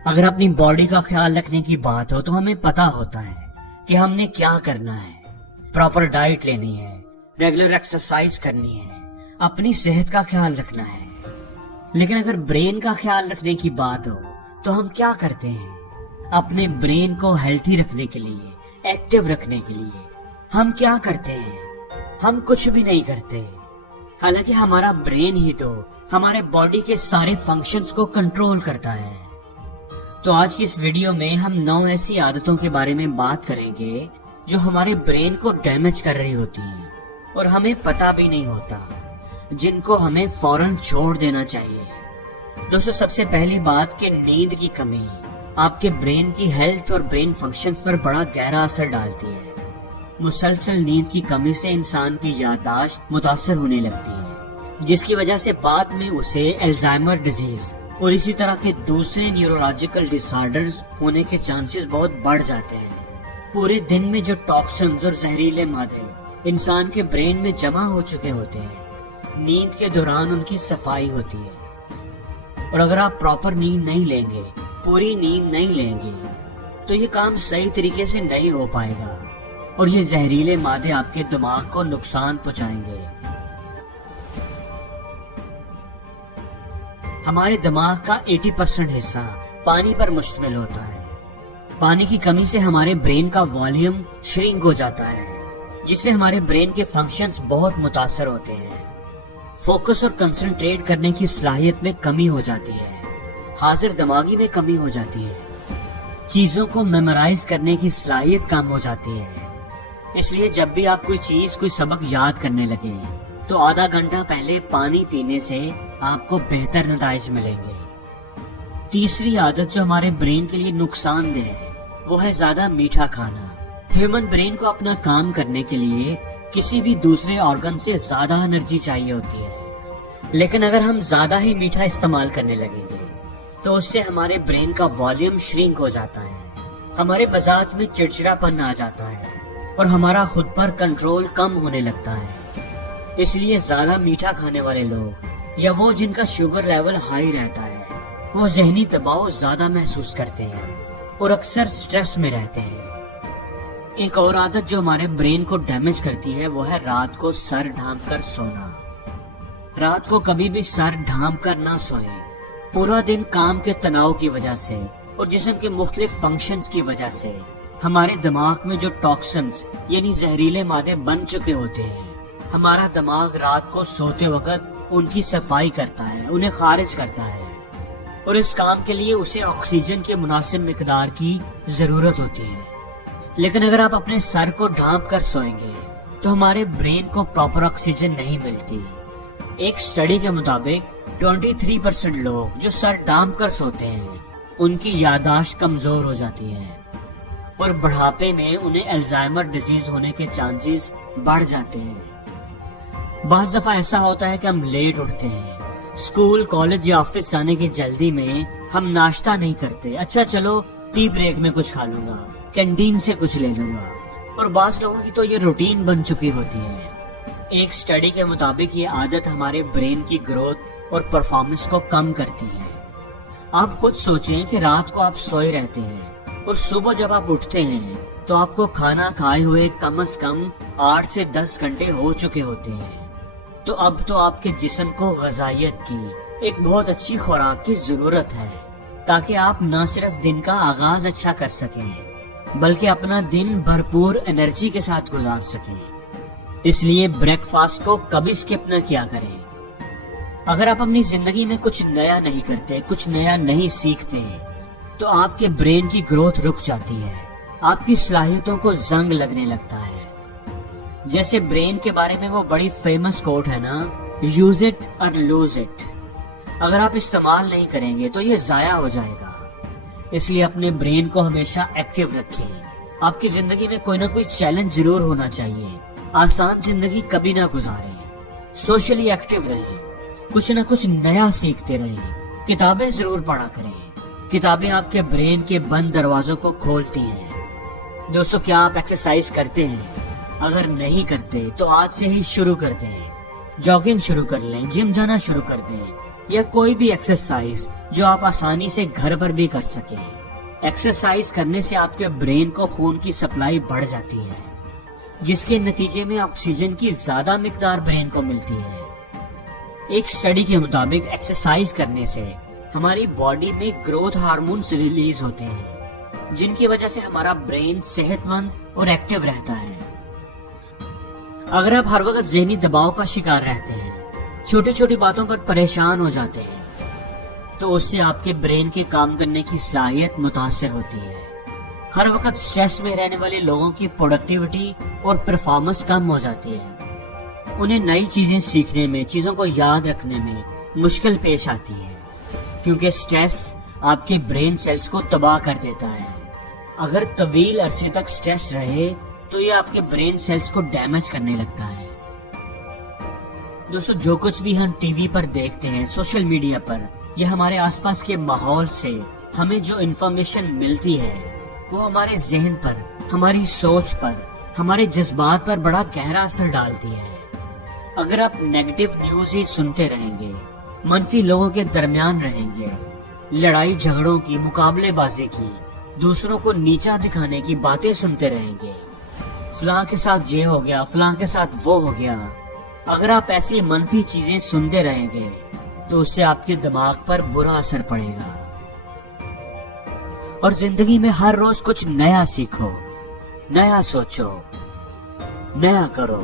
اگر اپنی باڈی کا خیال رکھنے کی بات ہو تو ہمیں پتا ہوتا ہے کہ ہم نے کیا کرنا ہے. پراپر ڈائٹ لینی ہے، ریگولر ایکسرسائز کرنی ہے، اپنی صحت کا خیال رکھنا ہے. لیکن اگر برین کا خیال رکھنے کی بات ہو تو ہم کیا کرتے ہیں؟ اپنے برین کو ہیلتھی رکھنے کے لیے، ایکٹیو رکھنے کے لیے ہم کیا کرتے ہیں؟ ہم کچھ بھی نہیں کرتے. حالانکہ ہمارا برین ہی تو ہمارے باڈی کے سارے فنکشنز کو کنٹرول کرتا ہے. تو آج کی اس ویڈیو میں ہم 9 ایسی عادتوں کے بارے میں بات کریں گے جو ہمارے برین کو ڈیمیج کر رہی ہوتی ہیں اور ہمیں پتا بھی نہیں ہوتا، جن کو ہمیں فوراً چھوڑ دینا چاہیے. دوستو، سب سے پہلی بات کہ نیند کی کمی آپ کے برین کی ہیلتھ اور برین فنکشنز پر بڑا گہرا اثر ڈالتی ہے. مسلسل نیند کی کمی سے انسان کی یادداشت متاثر ہونے لگتی ہے، جس کی وجہ سے بعد میں اسے الزائمر ڈیزیز اور اسی طرح کے دوسرے نیورولوجیکل ڈس آرڈرز ہونے کے چانسز بہت بڑھ جاتے ہیں. پورے دن میں جو ٹاکسنز اور زہریلے مادے انسان کے برین میں جمع ہو چکے ہوتے ہیں، نیند کے دوران ان کی صفائی ہوتی ہے. اور اگر آپ پراپر نیند نہیں لیں گے، پوری نیند نہیں لیں گے، تو یہ کام صحیح طریقے سے نہیں ہو پائے گا اور یہ زہریلے مادے آپ کے دماغ کو نقصان پہنچائیں گے. ہمارے دماغ کا 80% حصہ پانی پر مشتمل ہوتا ہے. پانی کی کمی سے ہمارے برین کا والیوم شرنک ہو جاتا ہے، جس سے ہمارے برین کے فنکشنز بہت متاثر ہوتے ہیں. فوکس اور کنسنٹریٹ کرنے کی صلاحیت میں کمی ہو جاتی ہے، حاضر دماغی میں کمی ہو جاتی ہے، چیزوں کو میمورائز کرنے کی صلاحیت کم ہو جاتی ہے. اس لیے جب بھی آپ کوئی سبق یاد کرنے لگے تو آدھا گھنٹہ پہلے پانی پینے سے آپ کو بہتر نتائج ملیں گے. تیسری عادت جو ہمارے برین کے لیے نقصان دہ ہے وہ ہے زیادہ میٹھا کھانا. ہیومن برین کو اپنا کام کرنے کے لیے کسی بھی دوسرے آرگن سے زیادہ انرجی چاہیے ہوتی ہے، لیکن اگر ہم زیادہ ہی میٹھا استعمال کرنے لگیں گے تو اس سے ہمارے برین کا والیوم شرنک ہو جاتا ہے، ہمارے مزاج میں چڑچڑاپن آ جاتا ہے اور ہمارا خود پر کنٹرول کم ہونے لگتا ہے. اس لیے زیادہ میٹھا کھانے والے لوگ یا وہ جن کا شوگر لیول ہائی رہتا ہے، وہ ذہنی دباؤ زیادہ محسوس کرتے ہیں اور اکثر سٹریس میں رہتے ہیں. ایک اور عادت جو ہمارے برین کو ڈیمیج کرتی ہے وہ ہے رات کو سر ڈھانپ کر سونا. رات کو کبھی بھی سر ڈھانپ کر نہ سوئیں. پورا دن کام کے تناؤ کی وجہ سے اور جسم کے مختلف فنکشنز کی وجہ سے ہمارے دماغ میں جو ٹاکسنز یعنی زہریلے مادے بن چکے ہوتے ہیں، ہمارا دماغ رات کو سوتے وقت ان کی صفائی کرتا ہے، انہیں خارج کرتا ہے، اور اس کام کے لیے اسے آکسیجن کے مناسب مقدار کی ضرورت ہوتی ہے. لیکن اگر آپ اپنے سر کو ڈھانپ کر سوئیں گے تو ہمارے برین کو پراپر آکسیجن نہیں ملتی. ایک سٹڈی کے مطابق 23% لوگ جو سر ڈھانپ کر سوتے ہیں ان کی یادداشت کمزور ہو جاتی ہے اور بڑھاپے میں انہیں الزائمر ڈیزیز ہونے کے چانسز بڑھ جاتے ہیں. بعض دفعہ ایسا ہوتا ہے کہ ہم لیٹ اٹھتے ہیں، اسکول، کالج یا آفس جانے کی جلدی میں ہم ناشتہ نہیں کرتے. اچھا چلو ٹی بریک میں کچھ کھا لوں گا، کینٹین سے کچھ لے لوں گا، اور بعض لوگوں کی تو یہ روٹین بن چکی ہوتی ہے. ایک سٹڈی کے مطابق یہ عادت ہمارے برین کی گروتھ اور پرفارمنس کو کم کرتی ہے. آپ خود سوچیں کہ رات کو آپ سوئے رہتے ہیں اور صبح جب آپ اٹھتے ہیں تو آپ کو کھانا کھائے ہوئے کم از کم 8 سے 10 گھنٹے ہو چکے ہوتے ہیں. تو اب تو آپ کے جسم کو غذائیت کی ایک بہت اچھی خوراک کی ضرورت ہے تاکہ آپ نہ صرف دن کا آغاز اچھا کر سکیں بلکہ اپنا دن بھرپور انرجی کے ساتھ گزار سکیں. اس لیے بریک فاسٹ کو کبھی سکپ نہ کیا کریں. اگر آپ اپنی زندگی میں کچھ نیا نہیں کرتے، کچھ نیا نہیں سیکھتے تو آپ کے برین کی گروتھ رک جاتی ہے، آپ کی صلاحیتوں کو زنگ لگنے لگتا ہے. جیسے برین کے بارے میں وہ بڑی فیمس کوٹ ہے نا، یوز اٹ اور لوز اٹ. اگر آپ استعمال نہیں کریں گے تو یہ ضائع ہو جائے گا. اس لیے اپنے برین کو ہمیشہ ایکٹیو رکھیں. آپ کی زندگی میں کوئی نہ کوئی چیلنج ضرور ہونا چاہیے. آسان زندگی کبھی نہ گزاریں. سوشلی ایکٹیو رہیں، کچھ نہ کچھ نیا سیکھتے رہیں. کتابیں ضرور پڑھا کریں. کتابیں آپ کے برین کے بند دروازوں کو کھولتی ہیں. دوستو، کیا آپ ایکسرسائز کرتے ہیں؟ اگر نہیں کرتے تو آج سے ہی شروع کر دیں. جاگنگ شروع کر لیں، جم جانا شروع کر دیں. یا کوئی بھی ایکسرسائز جو آپ آسانی سے گھر پر بھی کر سکیں۔ ایکسرسائز کرنے سے آپ کے برین کو خون کی سپلائی بڑھ جاتی ہے، جس کے نتیجے میں آکسیجن کی زیادہ مقدار برین کو ملتی ہے۔ ایک سٹڈی کے مطابق ایکسرسائز کرنے سے ہماری باڈی میں گروتھ ہارمونز ریلیز ہوتے ہیں، جن کی وجہ سے ہمارا برین صحت مند اور ایکٹیو رہتا ہے۔ اگر آپ ہر وقت ذہنی دباؤ کا شکار رہتے ہیں، چھوٹی چھوٹی باتوں پر پریشان ہو جاتے ہیں، تو اس سے آپ کے برین کے کام کرنے کی صلاحیت متاثر ہوتی ہے۔ ہر وقت سٹریس میں رہنے والے لوگوں کی پروڈکٹیوٹی اور پرفارمنس کم ہو جاتی ہے۔ انہیں نئی چیزیں سیکھنے میں، چیزوں کو یاد رکھنے میں مشکل پیش آتی ہے، کیونکہ سٹریس آپ کے برین سیلز کو تباہ کر دیتا ہے۔ اگر طویل عرصے تک سٹریس رہے تو یہ آپ کے برین سیلز کو ڈیمیج کرنے لگتا ہے۔ دوستو، جو کچھ بھی ہم ٹی وی پر دیکھتے ہیں، سوشل میڈیا پر، یا ہمارے آس پاس کے ماحول سے ہمیں جو انفارمیشن ملتی ہے، وہ ہمارے ذہن پر، ہماری سوچ پر، ہمارے جذبات پر بڑا گہرا اثر ڈالتی ہے۔ اگر آپ نیگیٹو نیوز ہی سنتے رہیں گے، منفی لوگوں کے درمیان رہیں گے، لڑائی جھگڑوں کی، مقابلے بازی کی، دوسروں کو نیچا دکھانے کی باتیں سنتے رہیں گے، فلاں کے ساتھ یہ ہو گیا، فلاں کے ساتھ وہ ہو گیا، اگر آپ ایسی منفی چیزیں سنتے رہیں گے تو اس سے آپ کے دماغ پر برا اثر پڑے گا۔ اور زندگی میں ہر روز کچھ نیا سیکھو، نیا سوچو، نیا کرو۔